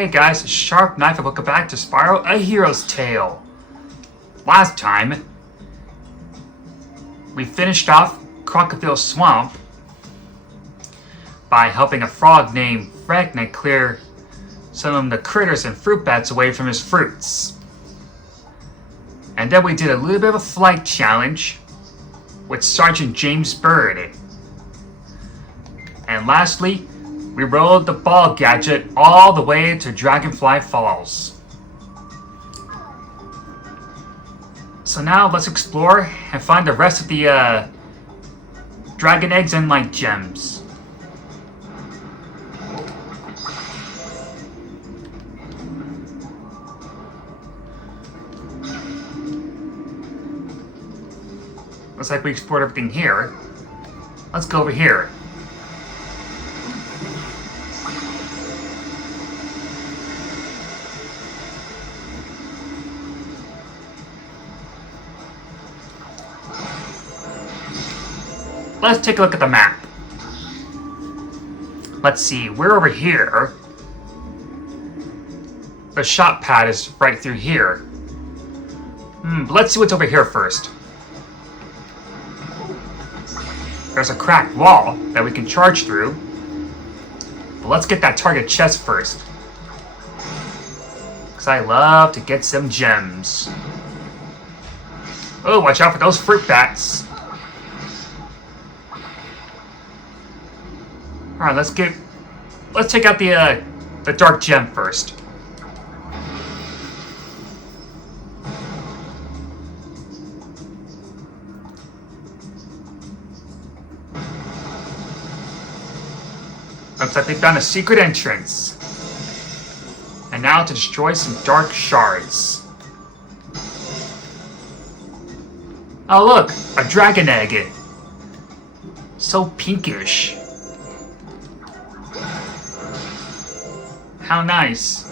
Hey guys, Sharp Knife and welcome back to Spyro, A Hero's Tale. Last time, we finished off Crocodile Swamp by helping a frog named Fragment clear some of the critters and fruit bats away from his fruits. And then we did a little bit of a flight challenge with Sergeant James Bird. And lastly, we rode the ball gadget all the way to Dragonfly Falls. So now let's explore and find the rest of the dragon eggs and light gems. Looks like we explored everything here. Let's go over here. Let's take a look at the map. Let's see, we're over here. The shop pad is right through here. But let's see what's over here first. There's a cracked wall that we can charge through. But let's get that target chest first. Because I love to get some gems. Oh, watch out for those fruit bats. Alright, let's take out the dark gem first. Looks like we found a secret entrance. And now to destroy some dark shards. Oh look, a dragon egg. So pinkish. How nice.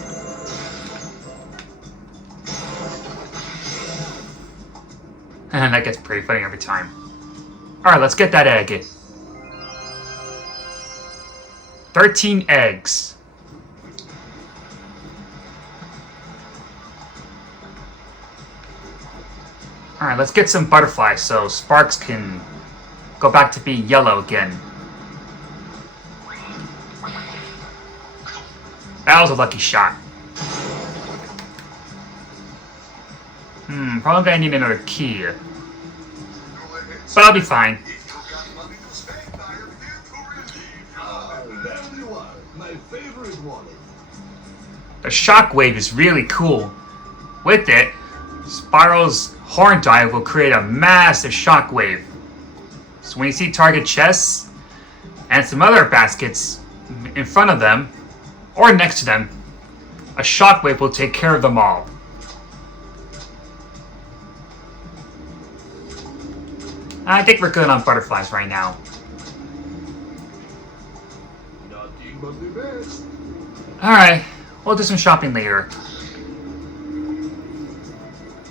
And that gets pretty funny every time. Alright, let's get that egg. 13 eggs. Alright, let's get some butterflies so Sparx can go back to being yellow again. That was a lucky shot. Probably gonna need another key. But I'll be fine. The shockwave is really cool. With it, Spyro's horn dive will create a massive shockwave. So when you see target chests and some other baskets in front of them, or next to them, a shockwave will take care of them all. I think we're good on butterflies right now. Alright, we'll do some shopping later.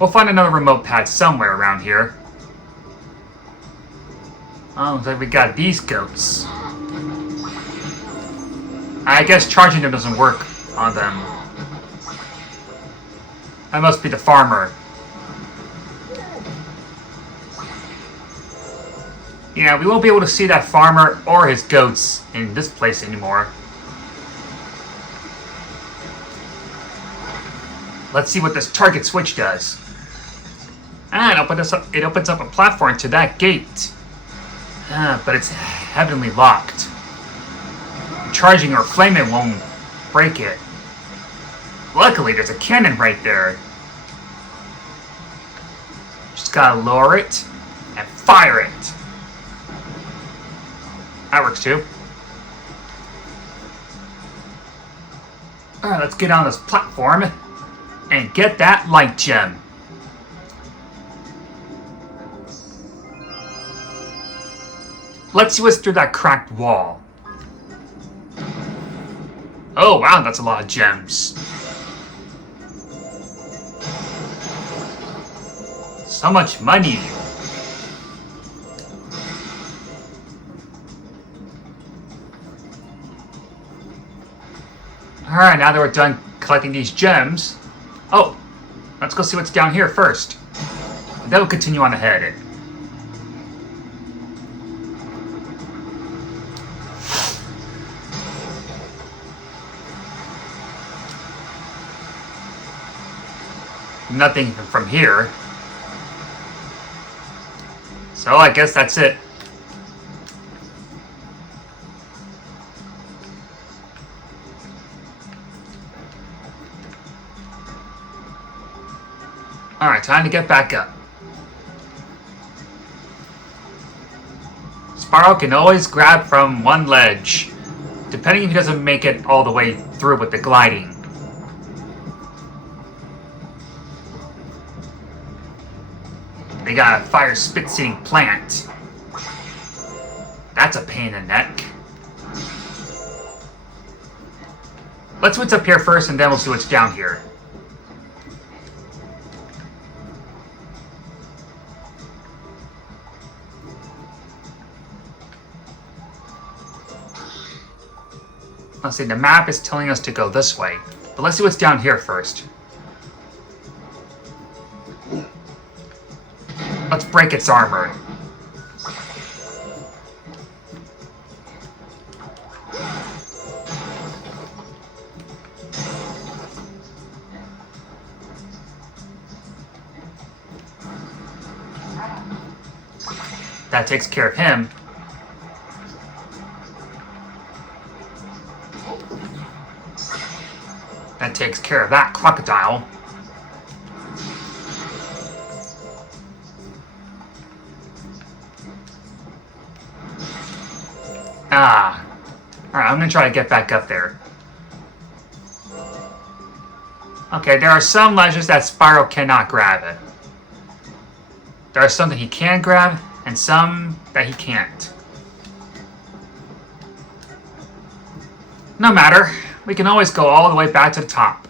We'll find another remote pad somewhere around here. Oh, looks like we got these goats. I guess charging them doesn't work on them. That must be the farmer. Yeah, we won't be able to see that farmer or his goats in this place anymore. Let's see what this target switch does. And it opens up a platform to that gate. But it's heavily locked. Charging or flaming won't break it. Luckily, there's a cannon right there. Just gotta lower it and fire it. That works too. Alright, let's get on this platform and get that light gem. Let's see what's through that cracked wall. Oh wow, that's a lot of gems. So much money. Alright, now that we're done collecting these gems... Oh! Let's go see what's down here first. Then we'll continue on ahead. Nothing from here. So I guess that's it. Alright, time to get back up. Spyro can always grab from one ledge, depending if he doesn't make it all the way through with the gliding. They got a fire spit-seeing plant. That's a pain in the neck. Let's see what's up here first, and then we'll see what's down here. Let's see, the map is telling us to go this way. But let's see what's down here first. Let's break its armor. That takes care of him. That takes care of that crocodile. Ah. Alright, I'm gonna try to get back up there. Okay, there are some ledges that Spyro cannot grab it. There are some that he can grab, and some that he can't. No matter. We can always go all the way back to the top.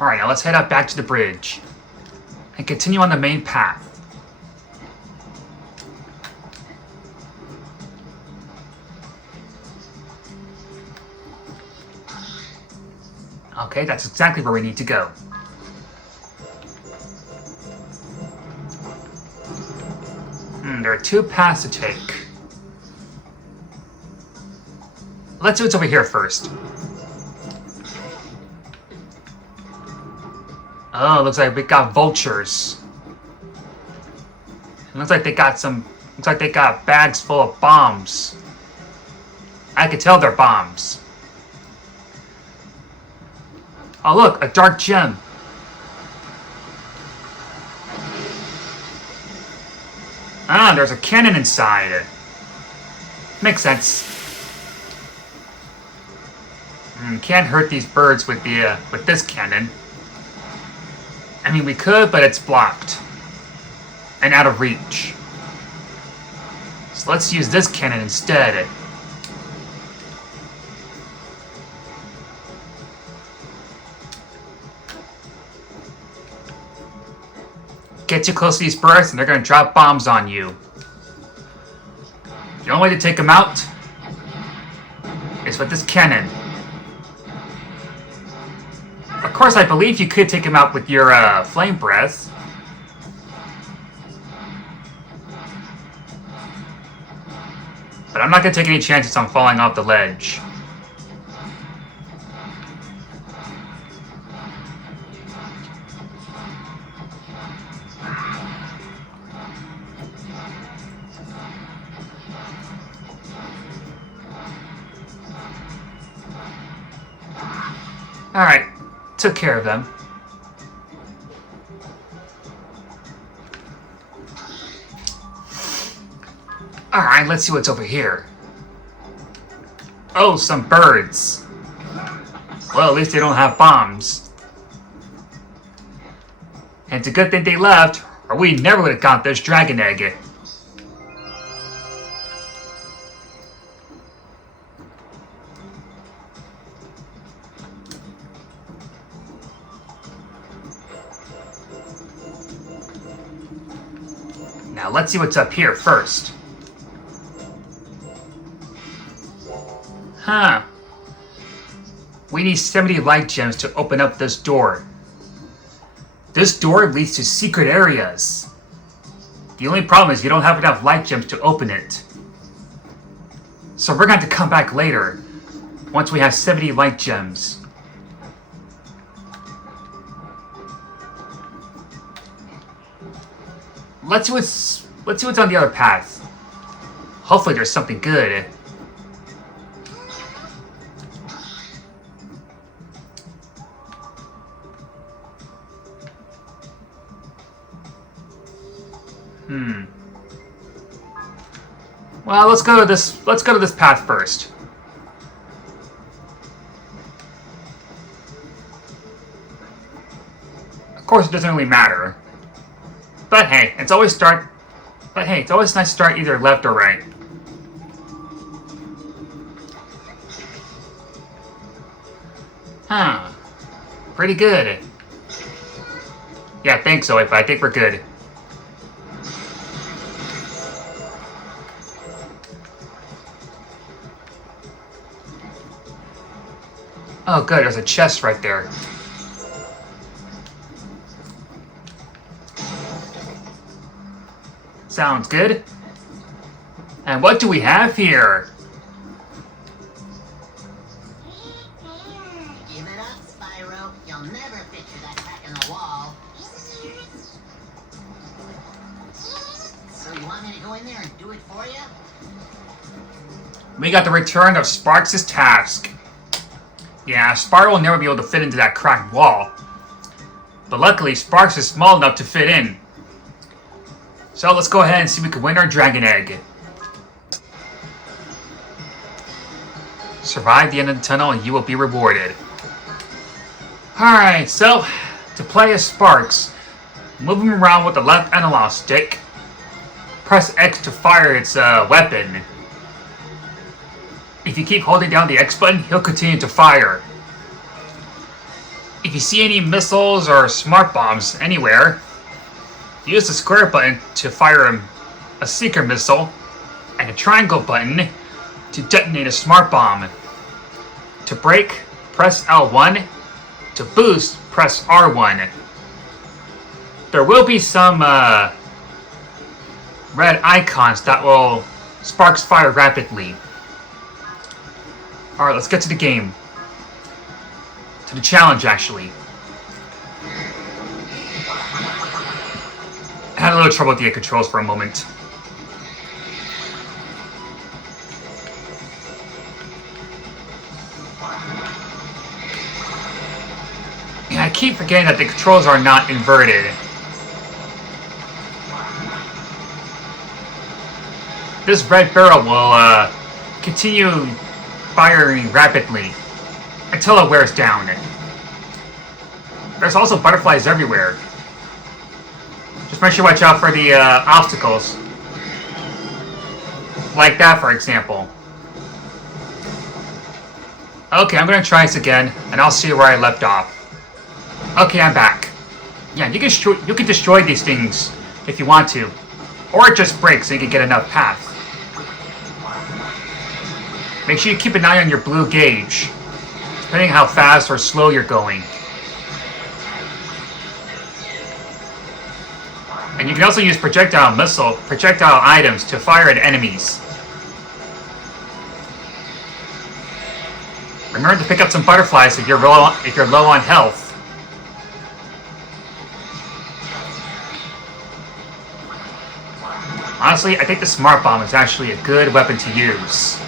Alright, now let's head up back to the bridge and continue on the main path. Okay, that's exactly where we need to go. There are two paths to take. Let's see what's over here first. Oh, looks like we got vultures. It looks like they got looks like they got bags full of bombs. I can tell they're bombs. Oh look, a dark gem. Ah, there's a cannon inside. Makes sense. Can't hurt these birds with this cannon. I mean, we could, but it's blocked and out of reach. So let's use this cannon instead. Get too close to these birds and they're gonna drop bombs on you. The only way to take them out is with this cannon. Of course, I believe you could take them out with your flame breath. But I'm not gonna take any chances on falling off the ledge. Alright, took care of them. Alright, let's see what's over here. Oh, some birds. Well, at least they don't have bombs. And it's a good thing they left, or we never would have got this dragon egg. Now let's see what's up here first. Huh. We need 70 light gems to open up this door. This door leads to secret areas. The only problem is you don't have enough light gems to open it. So we're going to have to come back later, once we have 70 light gems. Let's see what's on the other path. Hopefully there's something good. Well, let's go to this path first. Of course, it doesn't really matter. But hey, it's always nice to start either left or right. Huh. Pretty good. Yeah, I think so, but I think we're good. Oh good, there's a chest right there. Sounds good. And what do we have here? Give it up, Spyro. You'll never picture that crack in the wall. So you want me to go in there and do it for you? We got the return of Sparx' task. Yeah, Spyro will never be able to fit into that cracked wall. But luckily, Sparx is small enough to fit in. So let's go ahead and see if we can win our Dragon Egg. Survive the end of the tunnel and you will be rewarded. Alright, so to play as Sparx, move him around with the left analog stick. Press X to fire its weapon. If you keep holding down the X button, he'll continue to fire. If you see any missiles or smart bombs anywhere, use the square button to fire a seeker missile, and the triangle button to detonate a smart bomb. To brake, press L1. To boost, press R1. There will be some red icons that will Sparx fire rapidly. Alright, let's get to the game. To the challenge, actually. I had a little trouble with the controls for a moment. Yeah, I keep forgetting that the controls are not inverted. This red barrel will continue firing rapidly until it wears down. There's also butterflies everywhere. Just make sure to watch out for the obstacles. Like that, for example. Okay, I'm gonna try this again, and I'll see where I left off. Okay, I'm back. Yeah, you can destroy these things if you want to. Or just break so you can get enough path. Make sure you keep an eye on your blue gauge, depending how fast or slow you're going. And you can also use projectile items to fire at enemies. Remember to pick up some butterflies if you're low on health. Honestly, I think the smart bomb is actually a good weapon to use.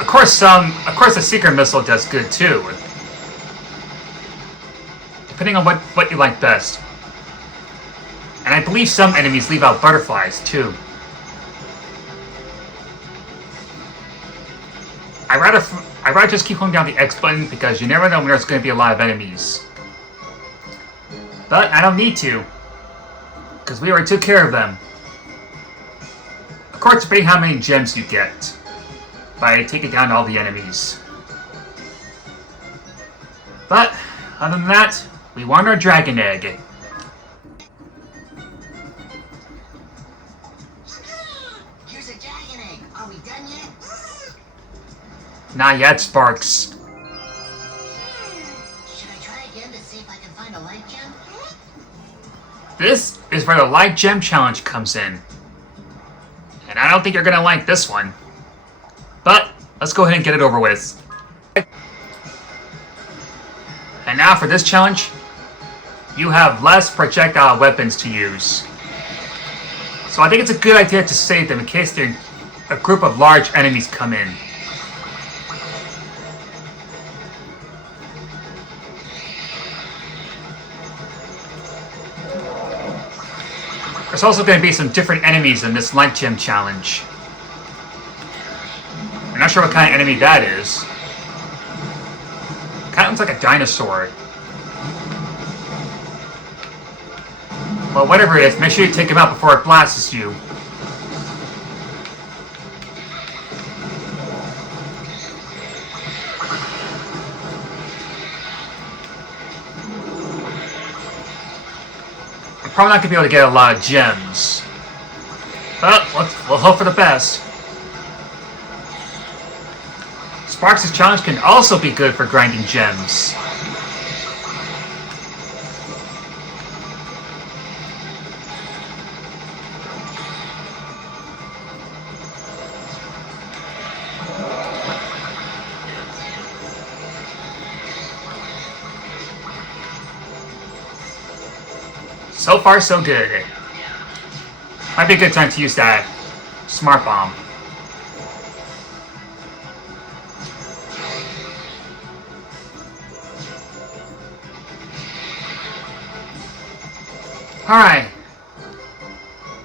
Of course, the seeker missile does good too, depending on what you like best. And I believe some enemies leave out butterflies too. I'd rather just keep holding down the X button because you never know when there's going to be a lot of enemies. But I don't need to, because we already took care of them. Of course, depending how many gems you get by taking down all the enemies. But other than that, we won our Dragon Egg. Not yet, Sparx. Should I try again to see if I can find a light gem? This is where the Light Gem Challenge comes in. And I don't think you're gonna like this one. But, let's go ahead and get it over with. And now for this challenge, you have less projectile weapons to use. So I think it's a good idea to save them in case a group of large enemies come in. There's also going to be some different enemies in this Light Gem Challenge. I'm not sure what kind of enemy that is. Kind of looks like a dinosaur. Well, whatever it is, make sure you take him out before it blasts you. I'm probably not going to be able to get a lot of gems. But we'll hope for the best. Sparx's challenge can also be good for grinding gems. So far, so good. Might be a good time to use that smart bomb. Alright.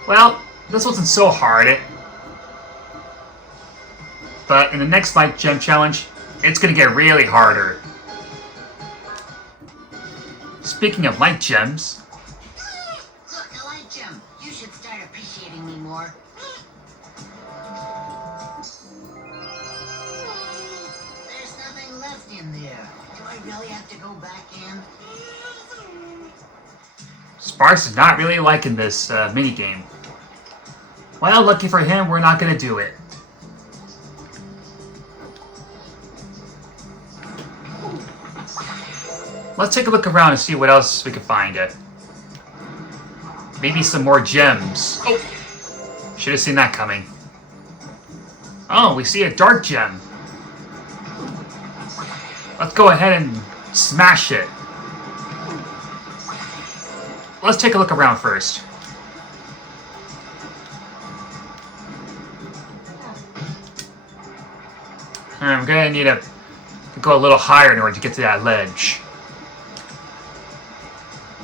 Well, this wasn't so hard. But in the next Light Gem Challenge, it's gonna get really harder. Speaking of light gems... Look, a light gem. You should start appreciating me more. There's nothing left in there. Do I really have to go back in? Sparx is not really liking this minigame. Well, lucky for him, we're not gonna do it. Let's take a look around and see what else we can find. Maybe some more gems. Oh! Should have seen that coming. Oh, we see a dark gem. Let's go ahead and smash it. Let's take a look around first. I'm gonna need to go a little higher in order to get to that ledge.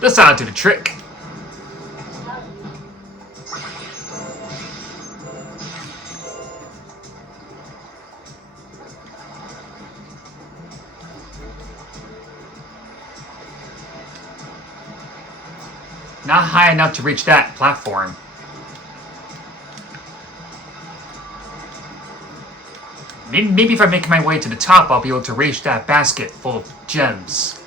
This ought to do the trick. Not high enough to reach that platform. Maybe if I make my way to the top, I'll be able to reach that basket full of gems.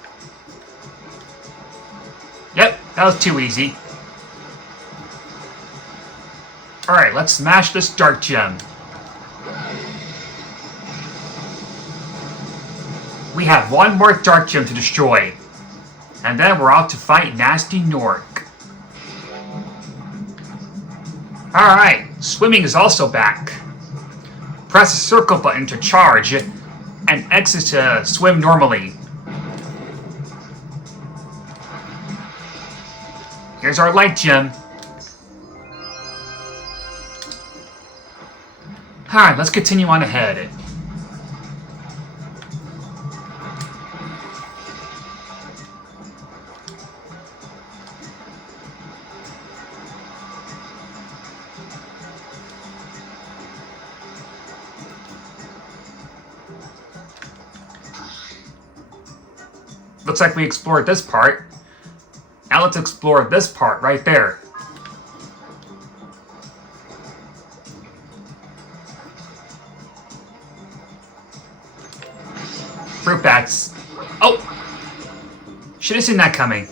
Yep, that was too easy. Alright, let's smash this dark gem. We have one more dark gem to destroy. And then we're off to fight Nasty Nork. Alright, swimming is also back. Press the circle button to charge, and X to swim normally. Here's our light gem. Alright, let's continue on ahead. Looks like we explored this part. Now let's explore this part right there. Fruit bats. Oh! Should have seen that coming.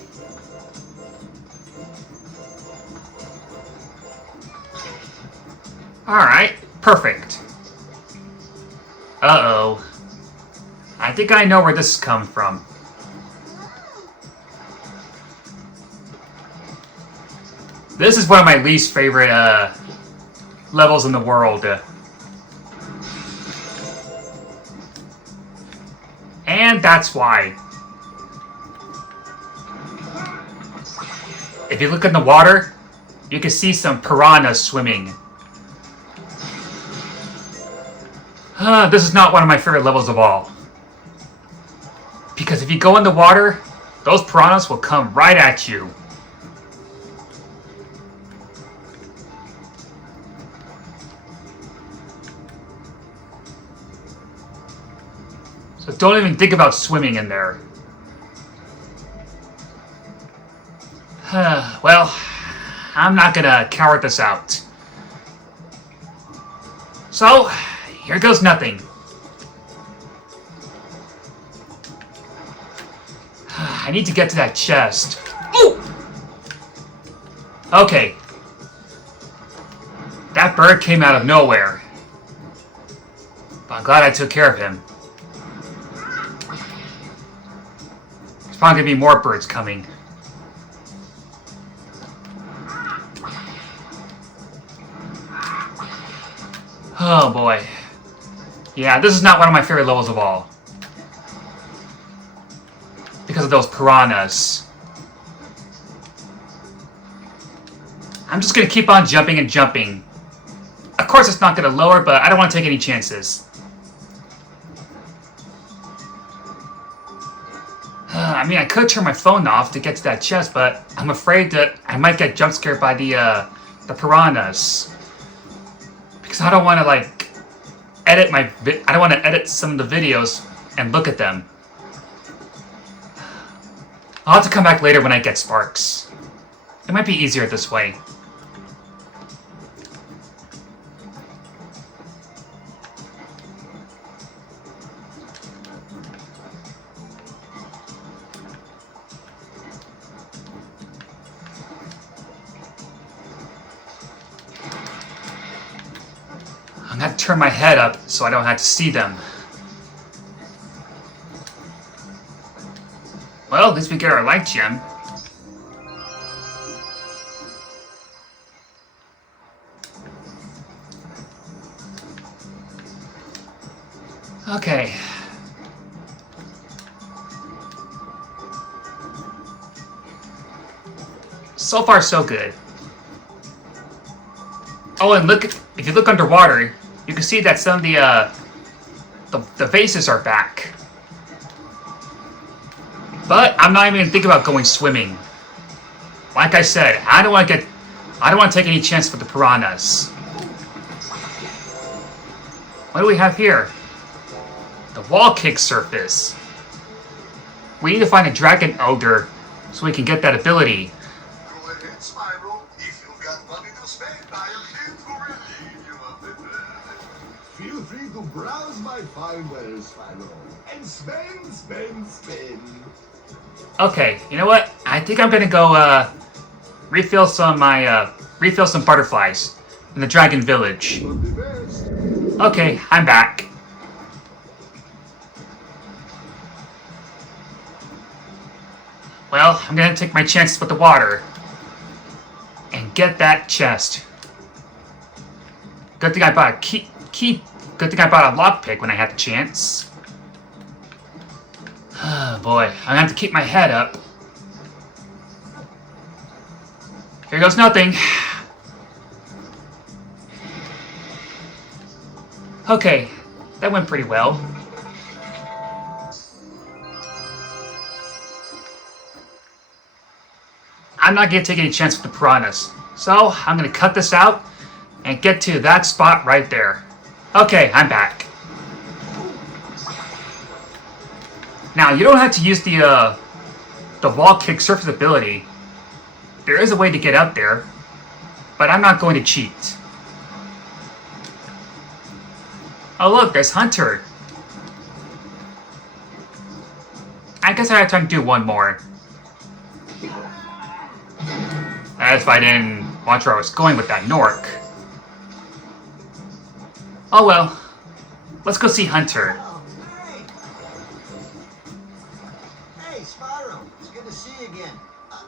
Alright, perfect. Uh-oh. think I know where this is coming from. This is one of my least favorite levels in the world. And that's why. If you look in the water, you can see some piranhas swimming. This is not one of my favorite levels of all. Because if you go in the water, those piranhas will come right at you. So don't even think about swimming in there. Well, I'm not gonna cower this out. So, here goes nothing. I need to get to that chest. Ooh! Okay. That bird came out of nowhere. But I'm glad I took care of him. There's probably gonna be more birds coming. Oh boy. Yeah, this is not one of my favorite levels of all. Because of those piranhas. I'm just gonna keep on jumping and jumping. Of course it's not gonna lower, but I don't want to take any chances. I mean, I could turn my phone off to get to that chest, but I'm afraid that I might get jump scared by the piranhas. Because I don't want to like edit I don't want to edit some of the videos and look at them. I'll have to come back later when I get Sparx. It might be easier this way. I'm gonna have to turn my head up so I don't have to see them. Well, at least we get our light gem. Okay. So far, so good. Oh, and look, if you look underwater, you can see that some of the vases are back. But I'm not even thinking about going swimming. Like I said, I don't want to take any chance with the piranhas. What do we have here? The wall kick surface. We need to find a dragon ogre so we can get that ability. Go ahead, Spyro. If you've got money to spend, I am here to relieve you of it. Feel free to browse my fine wares, Spyro, and spend. Okay, you know what? I think I'm gonna go refill some butterflies in the Dragon Village. Okay, I'm back. Well, I'm gonna take my chances with the water and get that chest. Good thing I bought a key. Good thing I bought a lockpick when I had the chance. Oh boy, I'm gonna have to keep my head up. Here goes nothing. Okay, that went pretty well. I'm not gonna take any chance with the piranhas, so I'm gonna cut this out and get to that spot right there. Okay, I'm back. Now, you don't have to use the wall kick surface ability. There is a way to get up there, but I'm not going to cheat. Oh look, there's Hunter. I guess I have time to do one more. As if I didn't watch where I was going with that Nork. Oh well. Let's go see Hunter. Spyro. It's good to see you again.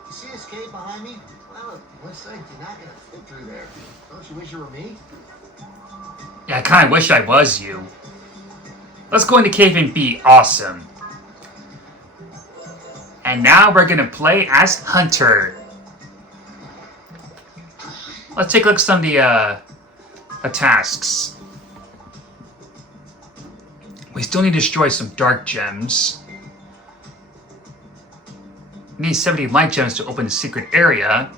You see this cave behind me? Well, it looks like you're not gonna fit through there. Don't you wish you were me? Yeah, I kind of wish I was you. Let's go in the cave and be awesome. And now we're gonna play as Hunter. Let's take a look at some of the tasks. We still need to destroy some dark gems. We need 70 light gems to open the secret area.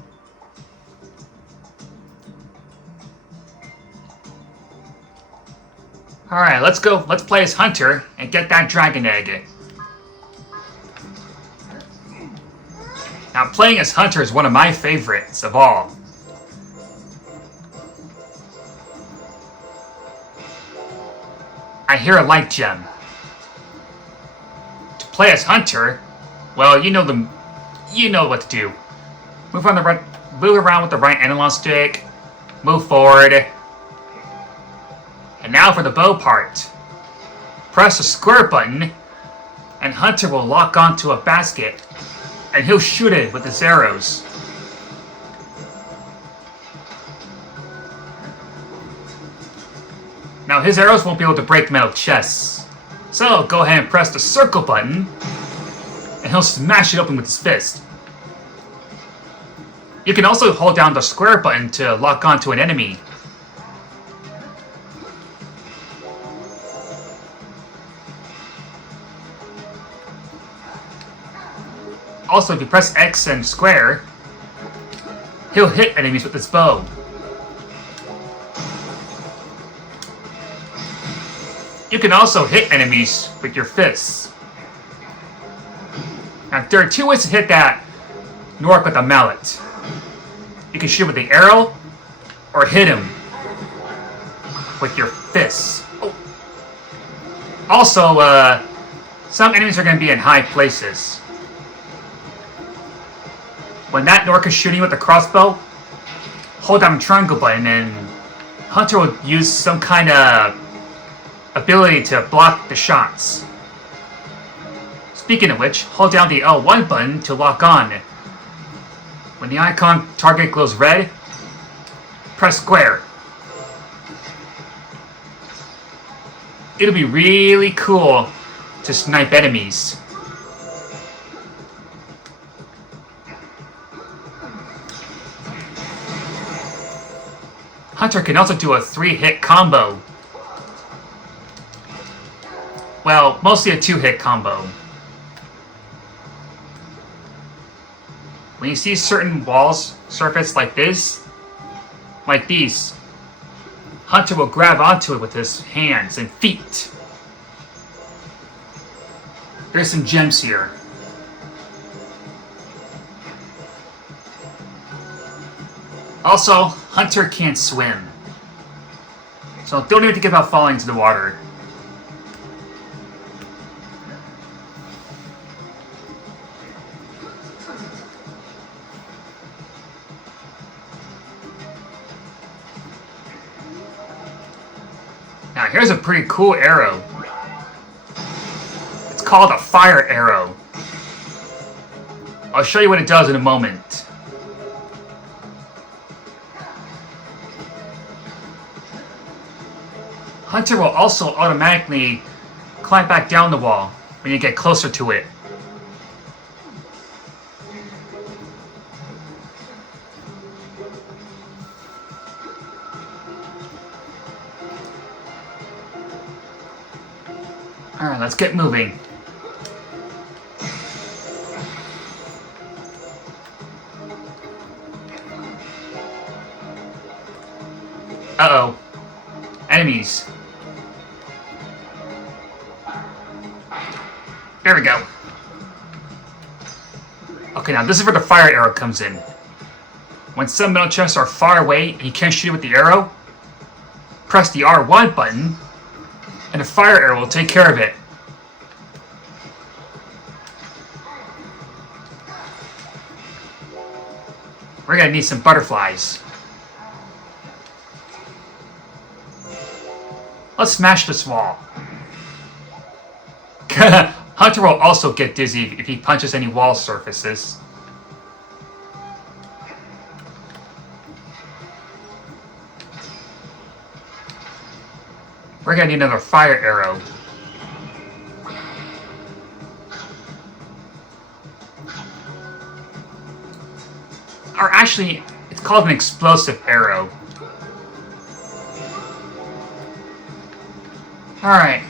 Alright, let's go. Let's play as Hunter and get that dragon egg. Now, playing as Hunter is one of my favorites of all. I hear a light gem. To play as Hunter, well, you know what to do. Move around with the right analog stick. Move forward. And now for the bow part. Press the square button, and Hunter will lock onto a basket, and he'll shoot it with his arrows. Now his arrows won't be able to break metal chests. So go ahead and press the circle button, and he'll smash it open with his fist. You can also hold down the square button to lock onto an enemy. Also, if you press X and square, he'll hit enemies with his bow. You can also hit enemies with your fists. Now, there are two ways to hit that Nork with a mallet. You can shoot with the arrow, or hit him with your fists. Oh. Also, some enemies are going to be in high places. When that Nork is shooting with the crossbow, hold down the triangle button and Hunter will use some kind of ability to block the shots. Speaking of which, hold down the L1 button to lock on. When the icon target glows red, press square. It'll be really cool to snipe enemies. Hunter can also do a 3-hit combo. Well, mostly a 2-hit combo. When you see certain walls surface like this, like these, Hunter will grab onto it with his hands and feet. There's some gems here. Also, Hunter can't swim. So don't even think about falling into the water. Now here's a pretty cool arrow. It's called a fire arrow. I'll show you what it does in a moment. Hunter will also automatically climb back down the wall when you get closer to it. Alright, let's get moving. Uh-oh. Enemies. There we go. Okay, now this is where the fire arrow comes in. When some metal chests are far away and you can't shoot it with the arrow, press the R1 button, and the fire arrow will take care of it. We're gonna need some butterflies. Let's smash this wall. Hunter will also get dizzy if he punches any wall surfaces. We're gonna need another fire arrow. Or actually, it's called an explosive arrow. Alright.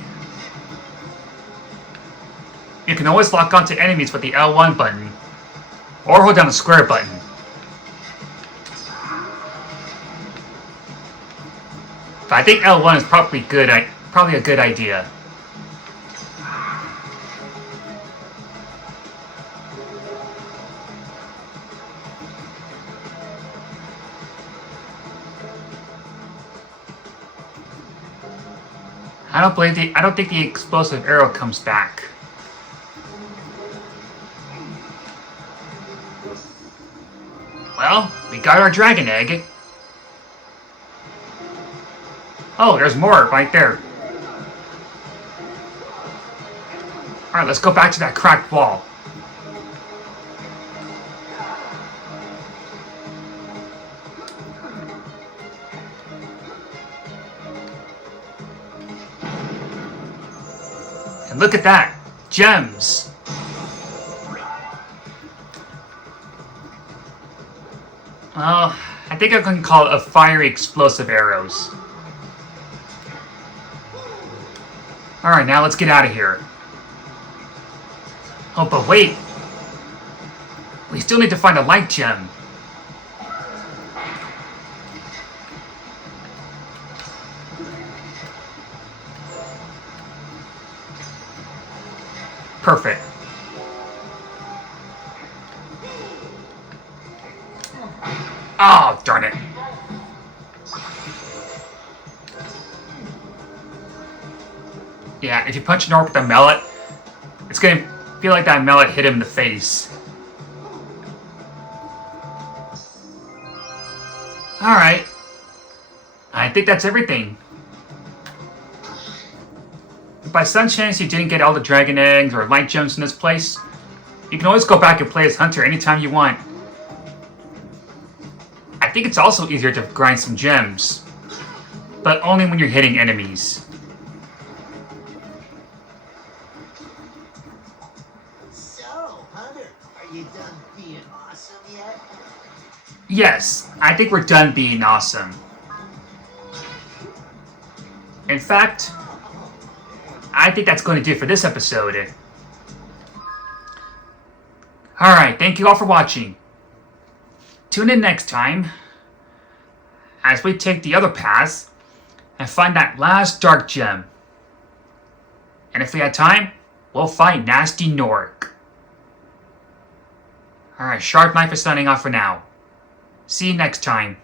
You can always lock onto enemies with the L1 button, or hold down the square button. But I think L1 is probably a good idea. I don't think the explosive arrow comes back. Well, we got our dragon egg. Oh, there's more right there. Alright, let's go back to that cracked wall. And look at that! Gems! Well, I think I can call it a fiery explosive arrows. Alright, now let's get out of here. Oh, but wait! We still need to find a light gem. Perfect. Oh, darn it. Yeah, if you punch an orc with a mallet, it's gonna feel like that mallet hit him in the face. Alright. I think that's everything. If by some chance you didn't get all the dragon eggs or light gems in this place, you can always go back and play as Hunter anytime you want. I think it's also easier to grind some gems, but only when you're hitting enemies. So, Hunter, are you done being awesome yet? Yes, I think we're done being awesome. In fact, I think that's going to do it for this episode. Alright, thank you all for watching. Tune in next time as we take the other paths and find that last dark gem. And if we had time, we'll find Nasty Nork. Alright, Sharp Knife is signing off for now. See you next time.